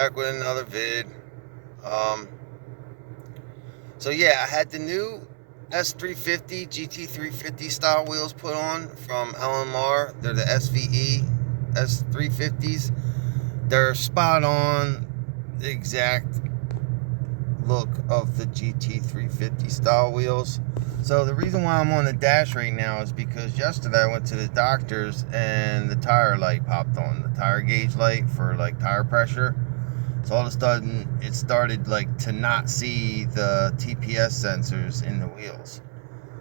back with another vid. Um, so yeah, I had the new S350 GT350 style wheels put on from LMR. They're the SVE S350s. They're spot on, the exact look of the GT350 style wheels. So the reason why I'm on the dash right now is because yesterday I went to the doctor's and the tire light popped on, the tire gauge light for like tire pressure. So all of a sudden it started like to not see the TPS sensors in the wheels.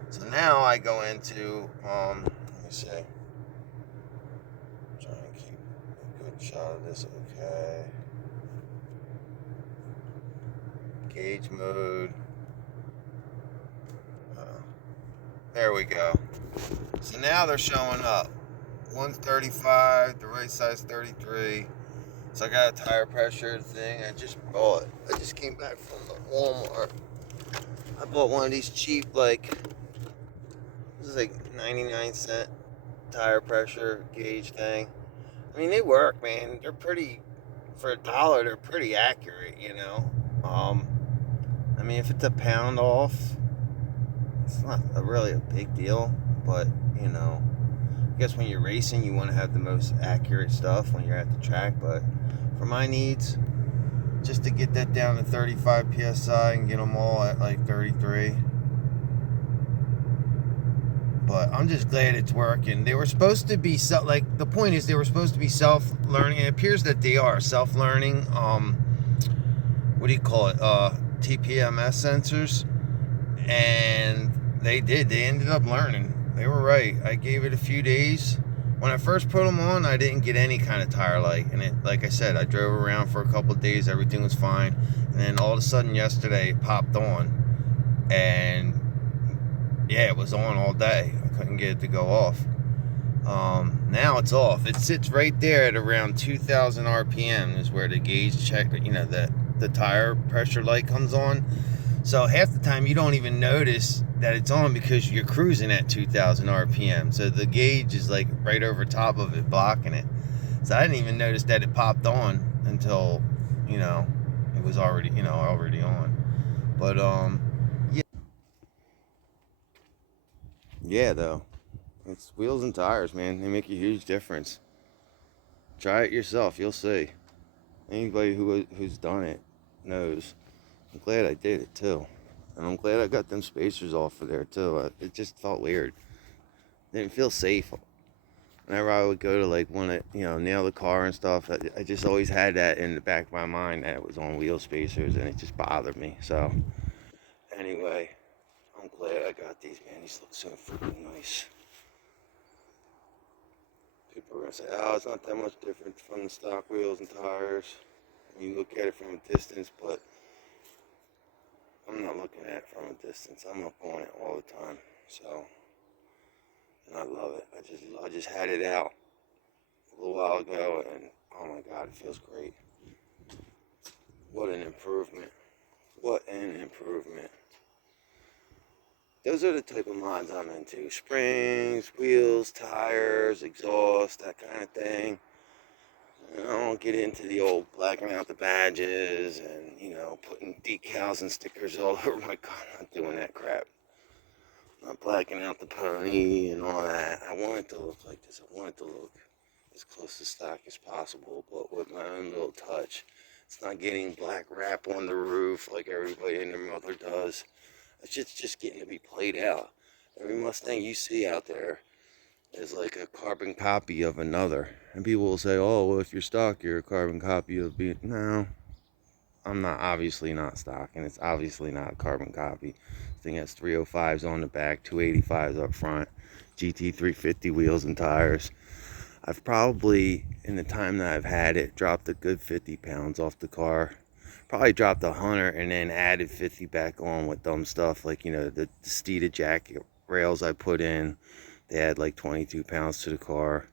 So now I go into let me see. Try and keep a good shot of this. Okay. Gauge mode. There we go. So now they're showing up. 135, the right side's 33. So I got a tire pressure thing. I just bought. I just came back from the Walmart. I bought one of these cheap, like, this is like 99-cent tire pressure gauge thing. I mean, they work, man. They're pretty, for $1, they're pretty accurate, you know. I mean, if it's a pound off, it's not really a big deal, but you know, I guess when you're racing, you want to have the most accurate stuff when you're at the track. But for my needs, just to get that down to 35 psi and get them all at like 33. But I'm just glad it's working. They were supposed to be like, the point is they were supposed to be self-learning. It appears that they are self-learning. What do you call it? TPMS sensors. And they ended up learning. They were right. I gave it a few days. When I first put them on, I didn't get any kind of tire light, and it, like I said, I drove around for a couple of days, everything was fine, and then all of a sudden yesterday it popped on, and yeah, it was on all day. I couldn't get it to go off. Now it's off. It sits right there at around 2,000 RPM is where the gauge check, you know, the tire pressure light comes on. So half the time you don't even notice that it's on because you're cruising at 2,000 RPM. So the gauge is like right over top of it, blocking it. So I didn't even notice that it popped on until, you know, it was already, you know, already on. But yeah. Yeah, though. It's wheels and tires, man. They make a huge difference. Try it yourself, you'll see. Anybody who's done it knows. I'm glad I did it too. And I'm glad I got them spacers off of there too. It just felt weird. Didn't feel safe. Whenever I would go to like want to, you know, nail the car and stuff, I just always had that in the back of my mind that it was on wheel spacers, and it just bothered me. So anyway, I'm glad I got these, man. These look so freaking nice. People are gonna say, oh, it's not that much different from the stock wheels and tires when you look at it from a distance, but I'm not looking at it from a distance. I'm up on it all the time. So, and I love it. I just had it out a little while ago, and oh my God, it feels great. What an improvement. What an improvement. Those are the type of mods I'm into. Springs, wheels, tires, exhaust, that kind of thing. And I don't get into the old blacking out the badges and, you know, putting decals and stickers all over my car. I'm not doing that crap. I'm not blacking out the pony and all that. I want it to look like this. I want it to look as close to stock as possible, but with my own little touch. It's not getting black wrap on the roof like everybody and their mother does. It's just getting to be played out. Every Mustang you see out there is like a carbon copy of another. And people will say, oh, well, if you're stock, you're a carbon copy of being... No, I'm not, obviously not stock, and it's obviously not a carbon copy. This thing has 305s on the back, 285s up front, GT350 wheels and tires. I've probably, in the time that I've had it, dropped a good 50 pounds off the car. Probably dropped 100 and then added 50 back on with dumb stuff like, you know, the Steeda jacket rails I put in. They had like 22 pounds to the car.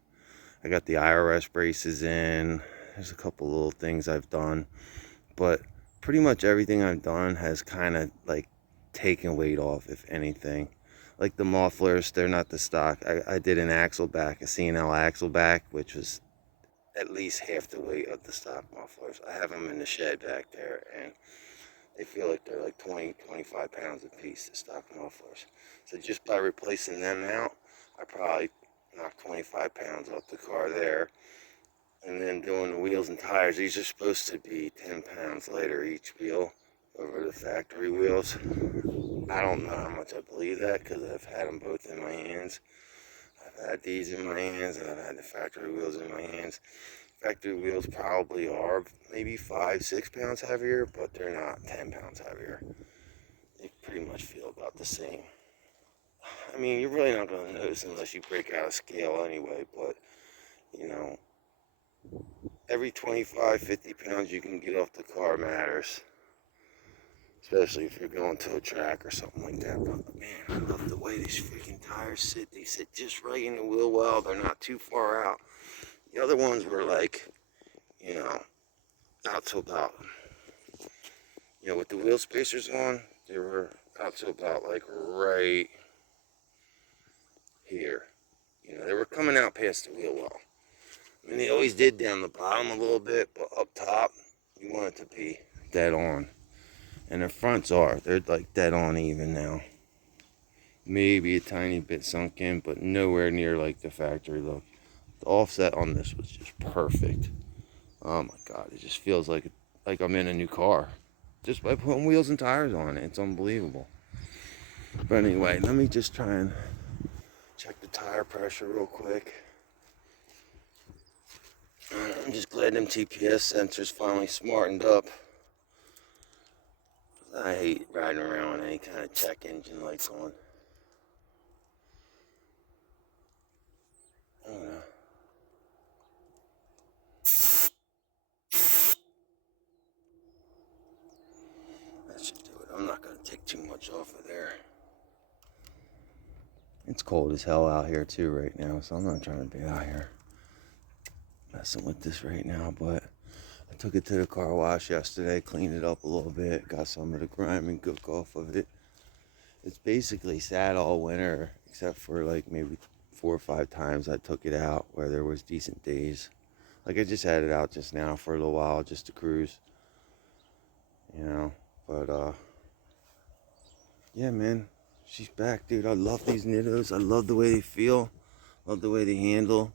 I got the IRS braces in. There's a couple little things I've done. But pretty much everything I've done has kind of like taken weight off, if anything. Like the mufflers, they're not the stock. I did an axle back, a C&L axle back, which was at least half the weight of the stock mufflers. I have them in the shed back there, and they feel like they're like 20, 25 pounds a piece, the stock mufflers. So just by replacing them out, I probably knocked 25 pounds off the car there. And then doing the wheels and tires, these are supposed to be 10 pounds lighter each wheel over the factory wheels. I don't know how much I believe that, because I've had them both in my hands. I've had these in my hands, and I've had the factory wheels in my hands. Factory wheels probably are maybe 5, 6 pounds heavier, but they're not 10 pounds heavier. They pretty much feel about the same. I mean, you're really not going to notice unless you break out a scale anyway, but, you know, every 25, 50 pounds you can get off the car matters. Especially if you're going to a track or something like that. But man, I love the way these freaking tires sit. They sit just right in the wheel well. They're not too far out. The other ones were like, you know, out to about, you know, with the wheel spacers on, they were out to about like right here. You know, they were coming out past the wheel well. I mean, they always did down the bottom a little bit, but up top, you want it to be dead on. And the fronts they're like dead on even now. Maybe a tiny bit sunk in, but nowhere near like the factory look. The offset on this was just perfect. Oh my God, it just feels like I'm in a new car. Just by putting wheels and tires on it. It's unbelievable. But anyway, let me just try and check the tire pressure real quick. I'm just glad them TPS sensors finally smartened up. I hate riding around with any kind of check engine lights on. I don't know. That should do it. I'm not going to take too much off of there. It's cold as hell out here too right now, so I'm not trying to be out here messing with this right now, but I took it to the car wash yesterday, cleaned it up a little bit, got some of the grime and gook off of it. It's basically sat all winter, except for like maybe 4 or 5 times I took it out where there was decent days. Like I just had it out just now for a little while just to cruise, you know, but yeah, man, she's back, dude. I love these Nittos. I love the way they feel, love the way they handle.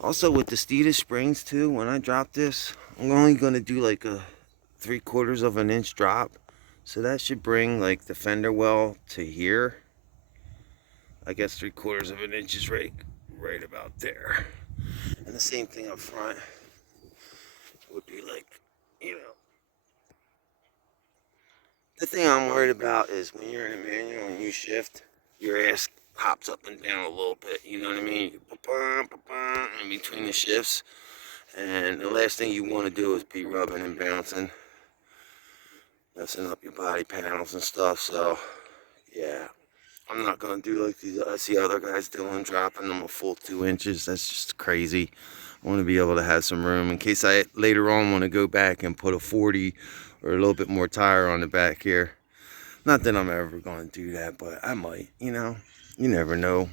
Also with the Steeda springs too, when I drop this, I'm only going to do like a 3/4 of an inch drop. So that should bring like the fender well to here. I guess 3/4 of an inch is right about there. And the same thing up front would be like, you know. The thing I'm worried about is when you're in a manual and you shift, your ass hops up and down a little bit, you know what I mean? In between the shifts. And the last thing you want to do is be rubbing and bouncing, messing up your body panels and stuff. So, yeah, I'm not going to do like these. I see other guys doing, dropping them a full 2 inches. That's just crazy. I want to be able to have some room in case I later on want to go back and put a 40 or a little bit more tire on the back here. Not that I'm ever going to do that, but I might, you know. You never know.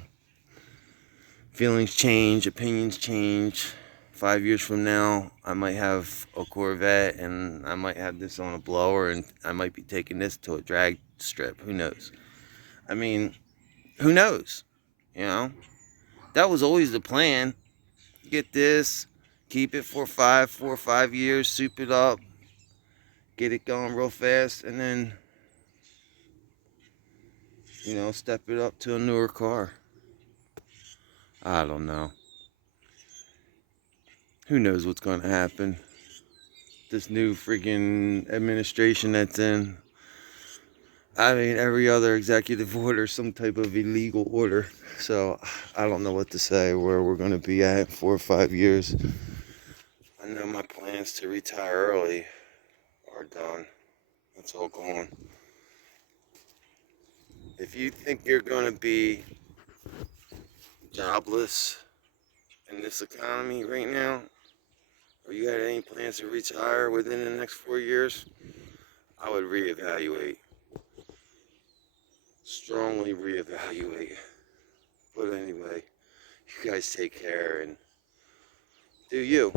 Feelings change, opinions change. 5 years from now, I might have a Corvette and I might have this on a blower and I might be taking this to a drag strip. Who knows? I mean, who knows? You know? That was always the plan. Get this, keep it for 4 or 5 years, soup it up, get it going real fast, and then, you know, step it up to a newer car. I don't know. Who knows what's going to happen? This new freaking administration that's in. I mean, every other executive order, some type of illegal order. So, I don't know what to say where we're going to be at in 4 or 5 years. I know my plans to retire early are done. It's all gone. If you think you're going to be jobless in this economy right now, or you got any plans to retire within the next 4 years, I would reevaluate. Strongly reevaluate. But anyway, you guys take care and Do you?